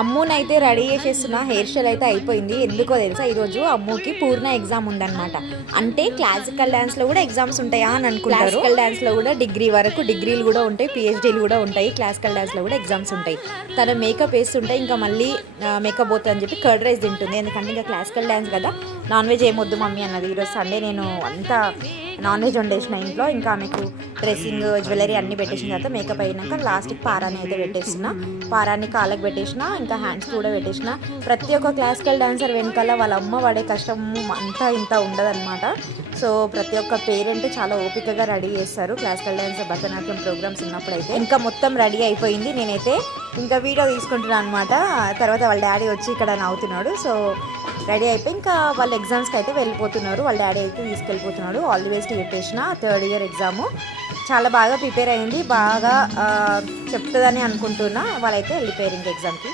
అమ్మునైతే ready చేసేస్తున్న. Hair style అయితే అయిపోయింది. ఎందుకో తెలుసా, ఈరోజు అమ్ముకి పూర్ణ ఎగ్జామ్ ఉందన్నమాట. అంటే క్లాసికల్ డ్యాన్స్లో కూడా ఎగ్జామ్స్ ఉంటాయా అని అనుకుంటారు. క్లాసికల్ డ్యాన్స్లో కూడా డిగ్రీ వరకు డిగ్రీలు కూడా ఉంటాయి, పిహెచ్డీలు కూడా ఉంటాయి. క్లాసికల్ డ్యాన్స్లో కూడా ఎగ్జామ్స్ ఉంటాయి. తన మేకప్ వేస్తుంటే ఇంకా మళ్ళీ మేకప్ పోతుంది అని చెప్పి కర్డ్ రైస్ తింటుంది. ఎందుకంటే ఇంకా క్లాసికల్ డ్యాన్స్ కదా, నాన్ వెజ్ ఏమొద్దు మమ్మీ అన్నది. ఈరోజు సండే నేను అంతా నాన్ వెజ్ వండేసిన ఇంట్లో. ఇంకా ఆమెకు డ్రెస్సింగ్ జ్యువెలరీ అన్నీ పెట్టేసిన తర్వాత మేకప్ అయినాక లాస్ట్కి పారాన్ని అయితే పెట్టేసిన. పారాన్ని కాళ్ళకి పెట్టేసిన, ఇంకా హ్యాండ్స్ కూడా పెట్టేసిన. ప్రతి ఒక్క క్లాసికల్ డాన్సర్ వెనకాల వాళ్ళ అమ్మ పడే కష్టం అంతా ఇంత ఉండదన్నమాట. సో ప్రతి ఒక్క పేరెంట్ చాలా ఓపికగా రెడీ చేస్తారు క్లాసికల్ డాన్స్ భరతనాట్యం ప్రోగ్రామ్స్ ఉన్నప్పుడు. అయితే ఇంకా మొత్తం రెడీ అయిపోయింది. నేనైతే ఇంకా వీడియో తీసుకుంటున్నాను అనమాట. తర్వాత వాళ్ళ డాడీ వచ్చి ఇక్కడ నవ్వుతున్నాడు. సో రెడీ అయిపోయి ఇంకా వాళ్ళ ఎగ్జామ్స్కి అయితే వెళ్ళిపోతున్నారు. వాళ్ళ డాడీ అయితే తీసుకెళ్ళిపోతున్నాడు. ఆల్ ది బెస్ట్ చెప్పేసిన. 3rd ఇయర్ ఎగ్జాము చాలా బాగా ప్రిపేర్ అయింది, బాగా చెప్తుందని అనుకుంటున్నా. వాళ్ళైతే వెళ్ళిపోయారు ఇంకా ఎగ్జామ్కి.